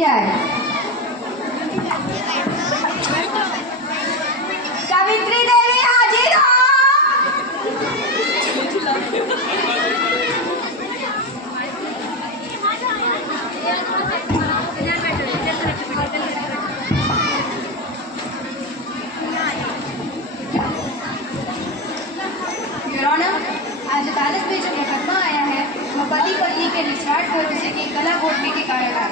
जाए। सावित्री देवी हाजिर हो। आज अदालत में जो मुकदमा आया है वो पति पत्नी के निस्वार्थ भरोसे के गला घोटने के कारण आया।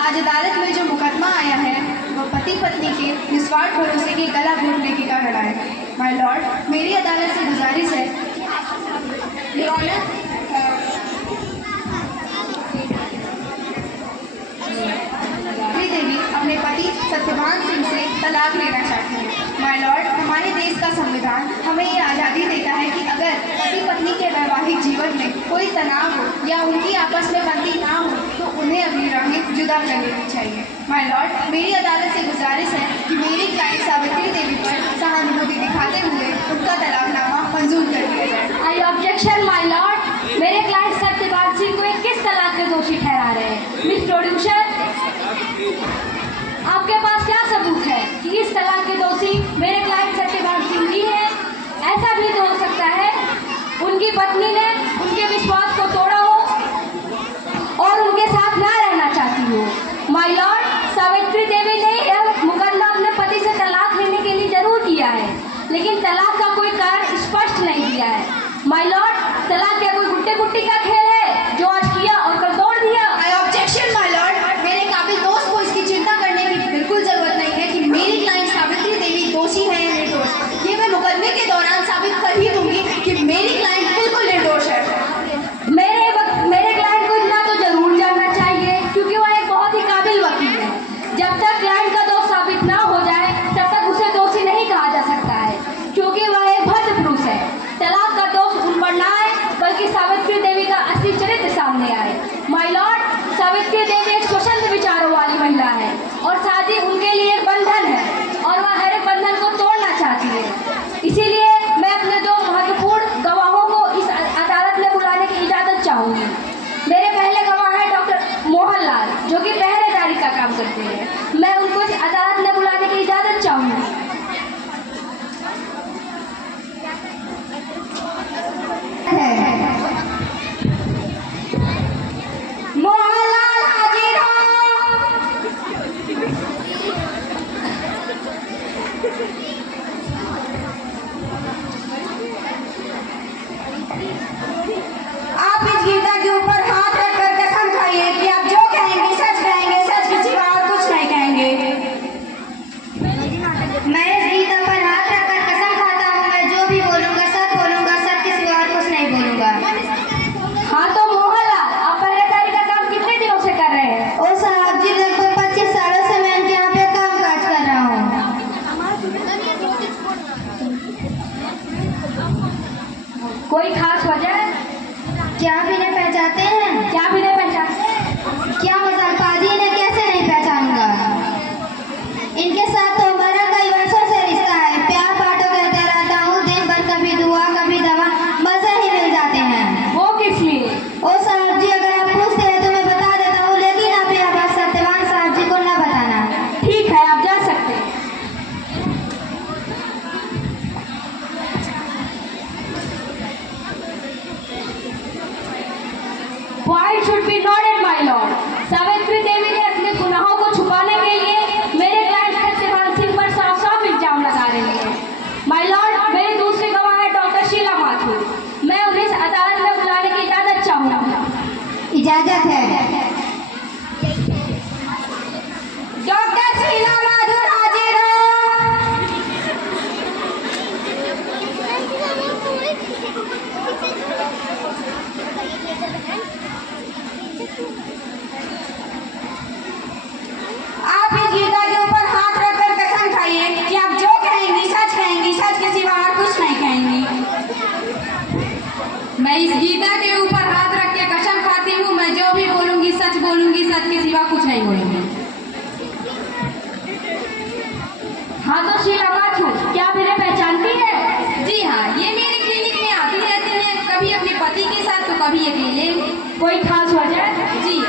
आज अदालत में जो मुकदमा आया है वो पति पत्नी के निस्वार्थ भरोसे के गला घोटने के कारण आया। माय लॉर्ड, मेरी अदालत से गुजारिश है देवी अपने पति सत्यवान सिंह से तलाक लेना चाहती है। माय लॉर्ड, हमारे देश का संविधान हमें ये आज़ादी देता है कि अगर पति पत्नी के वैवाहिक जीवन में कोई तनाव हो या उनकी आपस में बनती ना हो तो उन्हें अपनी राहें जुदा कर लेनी चाहिए। माय लॉर्ड, मेरी अदालत से गुजारिश है कि मेरी क्लाइंट सावित्री देवी पर सहानुभूति दिखाते हुए उनका तलाकनामा मंजूर कर दिया जाए। आई ऑब्जेक्शन माय लॉर्ड, मेरे क्लाइंट सत्यपाल सिंह को 21 तलाक के दोषी ठहरा रहे हैं। मिस प्रोड्यूसर, आपके पास क्या सबूत है कि इस तलाक के दोषी मेरे क्लाइंट सत्यपाल सिंह जी हैं? ऐसा भी तो हो सकता है उनकी पत्नी ने उनके विश्वास को तोड़ा हो और उनके साथ ना रहना चाहती हो। माय लॉर्ड, सावित्री देवी ने यह मुकदमा अपने पति से तलाक लेने के लिए जरूर किया है, लेकिन तलाक का कोई कारण स्पष्ट नहीं दिया है। माय लॉर्ड, तलाक क्या कोई गुट्टे गुट्टी का खेल है जो आज किया और कल तोड़ दिया? आई ऑब्जेक्शन माय लॉर्ड, मेरे काबिल दोस्त को इसकी चिंता करने की बिल्कुल जरूरत नहीं है कि मेरी क्लाइंट सावित्री देवी दोषी है या निर्दोष। ये मैं मुकदमे के दौरान साबित कर ही दूंगी कि मेरी क्लाइंट बिल्कुल निर्दोष है। मेरे क्लाइंट को इतना तो जरूर जानना चाहिए क्योंकि वह एक बहुत ही काबिल वकील है। जब तक क्लाइंट का दोष साबित ना हो जाए तब तक उसे दोषी नहीं कहा जा सकता है, क्योंकि वह एक भद्र पुरुष है। तलाक का दोष उन पर ना आए बल्कि सावित्री देवी का असली चरित्र सामने आए। माय लॉर्ड, सावित्री देवी एक स्वतंत्र विचारों वाली महिला है और शादी उनके लिए एक बंधन है और वह हर एक बंधन को तोड़ना चाहती है। इसीलिए मैं अपने दो महत्वपूर्ण गवाहों को इस अदालत में बुलाने की इजाज़त चाहूँगी। मेरे पहले गवाह हैं डॉक्टर मोहनलाल, जो कि पहरेदारी का काम करते हैं। मैं उनको इस अदालत में बुलाने की इजाज़त चाहूँगी। मोहनलाल हाजिर हो। आप इस गीता के ऊपर हाथ रखकर कसम खाइए कि आप जो कहेंगे सच कहेंगे, सच के सिवा और कुछ नहीं कहेंगे। मैं इस गीता पर हाथ रखकर कसम खाता हूँ, मैं जो भी बोलूँगा सच बोलूँगा, सच के सिवा और कुछ नहीं बोलूँगा। हाँ तो मोहनलाल, आप पहरेदारी का काम कितने दिनों से कर रहे हैं? ओ साहब जी, लगभग 25 सालों से मैं इनके यहाँ पे काम काज कर रहा हूँ। कोई खास वजह? क्या आप इन्हें पहचानते हैं? क्या भी नहीं पहचानते? क्या मजाक पाजी, इन्हें कैसे नहीं पहचानूंगा? इनके साथ तो हमारा कई वर्षों से रिश्ता है। प्यार बाटो कहता रहता हूँ, दिन भर कभी दुआ कभी दवा, मजे ही मिल जाते हैं। वो किस लिए? ओ साहब जी, अगर आप पूछते हैं तो मैं बता देता हूँ, लेकिन आप यह बात सत्यवान साहब जी को न बताना। ठीक है, आप जा सकते हैं। Point should be noted, my lord. Savitri Devi ने अपने गुनाहों को छुपाने के लिए मेरे क्लाइंट सत्यवान सिंह पर साफ-साफ इल्जाम लगा रही है। माय लॉर्ड, मेरी दूसरी गवाह है डॉक्टर शीला माथुर। मैं उन्हें इस अदालत में बुलाने की इजाजत चाहूँगा। इजाजत है। डॉक्टर शीला माथुर हाजिर हो। आप इस गीता के ऊपर हाथ रखकर कसम खाइए कि आप जो कहेंगी सच कहेंगी, सच के सिवा और कुछ नहीं कहेंगी। मैं इस गीता के ऊपर हाथ रख के कसम खाती हूँ, मैं जो भी बोलूँगी सच बोलूँगी, सच के सिवा कुछ नहीं बोलूँगी। हाँ तो शीला माथुर, क्या आप इन्हें पहचानती है? जी हाँ, ये मेरे क्लिनिक में आती रहती हैं, कभी अपने पति के साथ तो कभी अकेले। कोई खास वजह? जी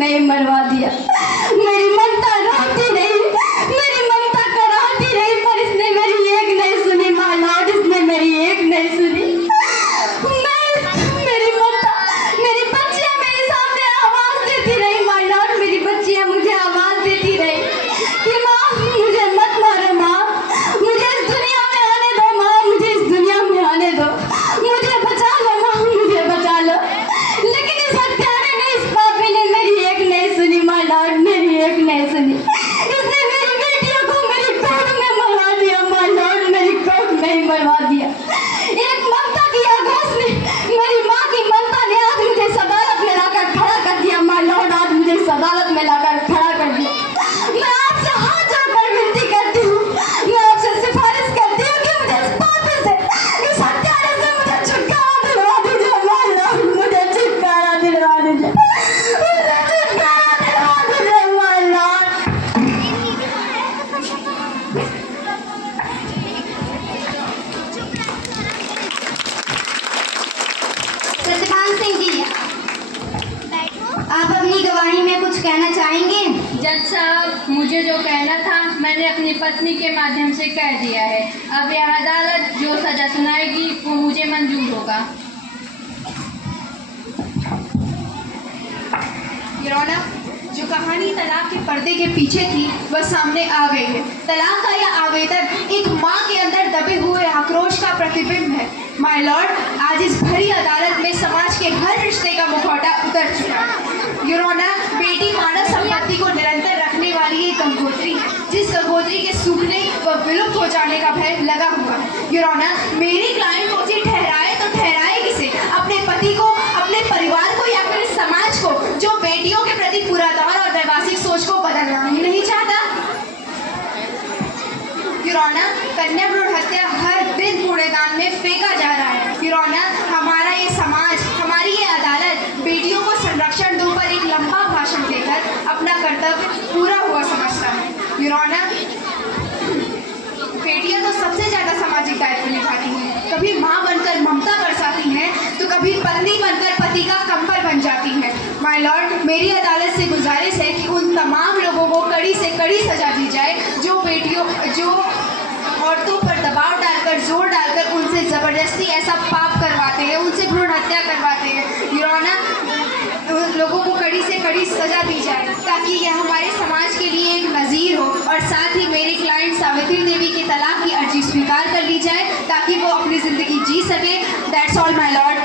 में ही मरवा दिया। मेरी ममता रोती रही, मेरी ममता कराती रही, पर इसने मेरी एक नहीं सुनी माय लॉर्ड, इसने मेरी एक नहीं सुनी। मेरी ममता, मेरी बच्चियां मेरे सामने आवाज देती रही माय लॉर्ड, मेरी बच्चियां मुझे आवाज देती रही कि माँ मुझे मत मारो, माँ मुझे इस दुनिया में आने दो, माँ मुझे इस दुनिया में आने दो, मुझे बचा लो माँ, मुझे बचा लो। लेकिन इस हत्यारे ने, इस पापी ने मेरी एक नहीं सुनी माय लॉर्ड, मेरी एक नहीं सुनी। इसने मेरी बेटियों को मेरी गोद में मरवा दिया माय लॉर्ड, मेरी गोद में ही मरवा दिया। एक ममता की आगोश ने, मेरी माँ की ममता ने आज मुझे इस अदालत में लाकर खड़ा कर दिया माय लॉर्ड, आज मुझे इस अदालत में लाकर खड़ा कर दिया। मैं आपसे हाथ जोड़कर विनती करती हूँ, मैं आपसे सिफारिश करती हूँ कि मुझे इस पापी से, इस हत्यारे से मुझे छुटकारा दिलवा दीजिए माय लॉर्ड, मुझे छुटकारा दिलवा दीजिए, मुझे छुटकारा दिलवा दीजिए माय लॉर्ड। सत्यपाल सिंह जी, आप अपनी गवाही में कुछ कहना चाहेंगे? जज साहब, मुझे जो कहना था मैंने अपनी पत्नी के माध्यम से कह दिया है। अब यह अदालत जो सजा सुनाएगी वो मुझे मंजूर होगा। योर ऑनर, जो कहानी तलाक के पर्दे के पीछे थी वह सामने आ गई है। तलाक का यह आवेदन एक माँ के अंदर दबे हुए आक्रोश का प्रतिबिंब है। माय लॉर्ड, आज इस भरी अदालत में समाज के हर रिश्ते का मुखौटा उतर चुका है। योर ऑनर, बेटी मानव संपत्ति को निरंतर रखने वाली एक गंगोत्री है, जिस गंगोत्री के सूखने व विलुप्त हो जाने का भय लगा हुआ है। योर ऑनर, मेरी क्लाइंट दोषी ठहराए तो ठहराए किसे? अपने पति को, अपने परिवार को, या फिर समाज को, जो बेटियों के प्रति पूरा दौर और वैवाहिक सोच को बदलना ही नहीं चाहता? योर ऑनर, कन्या भ्रूण हत्या हर दिन कूड़ेदान में फेंका जा रहा है। योर ऑनर, हमारा ये समाज, हमारी ये अदालत बेटियों को संरक्षण दो पर एक लंबा भाषण देकर अपना कर्तव्य पूरा हुआ समझता है। योर ऑनर, बेटियां तो सबसे ज्यादा सामाजिक दायित्व निभाती हैं। कभी माँ बनकर ममता बरसाती हैं, तो कभी पत्नी बनकर पति का कंबल बन जाती हैं। माय लॉर्ड, मेरी अदालत से गुजारिश है कि उन तमाम लोगों को कड़ी से कड़ी सजा दी जाए जो औरतों पर दबाव डालकर, जोर डालकर उनसे जबरदस्ती ऐसा पाप करवाते हैं, उनसे भ्रूण हत्या करवाते हैं। योर ऑनर, लोगों को कड़ी से कड़ी सजा दी जाए ताकि यह हमारे समाज के लिए एक नज़ीर हो, और साथ ही मेरी क्लाइंट सावित्री देवी के तलाक की अर्जी स्वीकार कर ली जाए ताकि वो अपनी ज़िंदगी जी सके। That's all my Lord.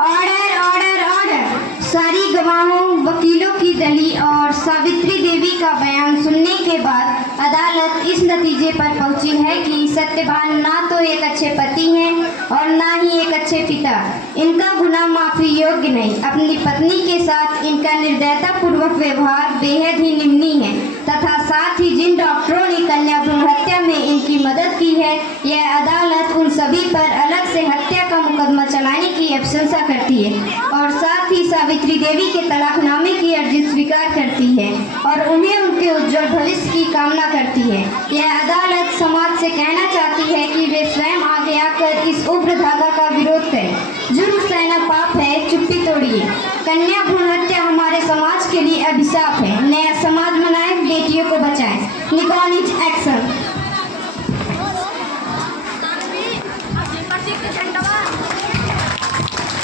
Order order order. सारी गवाहों, वकीलों की दलील और सावित्री देवी का बयान सुनने के बाद अदालत इस नतीजे पर पहुंची है कि सत्यवान ना तो एक अच्छे पति हैं और ना ही एक अच्छे पिता। इनका गुनाह माफी योग्य नहीं। अपनी पत्नी के साथ इनका निर्दयतापूर्वक व्यवहार बेहद ही निंदनीय है तथा साथ ही जिन डॉक्टरों ने कन्या भ्रूण हत्या में इनकी मदद की है, यह अदालत उन सभी पर अलग से हत्या का मुकदमा चलाने की अनुशंसा करती है और साथ ही सावित्री देवी के तलाकनामे की अर्जी स्वीकार करती है और उन्हें उनके उज्जवल भविष्य की कामना करती है। यह अदालत समाज से कहना चाहती है कि वे स्वयं आगे आकर इस उग्र धागा का विरोध करें। जुर्म सहना पाप है, चुप्पी तोड़िए। कन्या भ्रूण हत्या हमारे समाज के लिए अभिशाप है। नया समाज बनाएं, बेटियों को बचाएं। निकॉनिज एक्शन।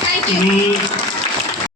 Thank you.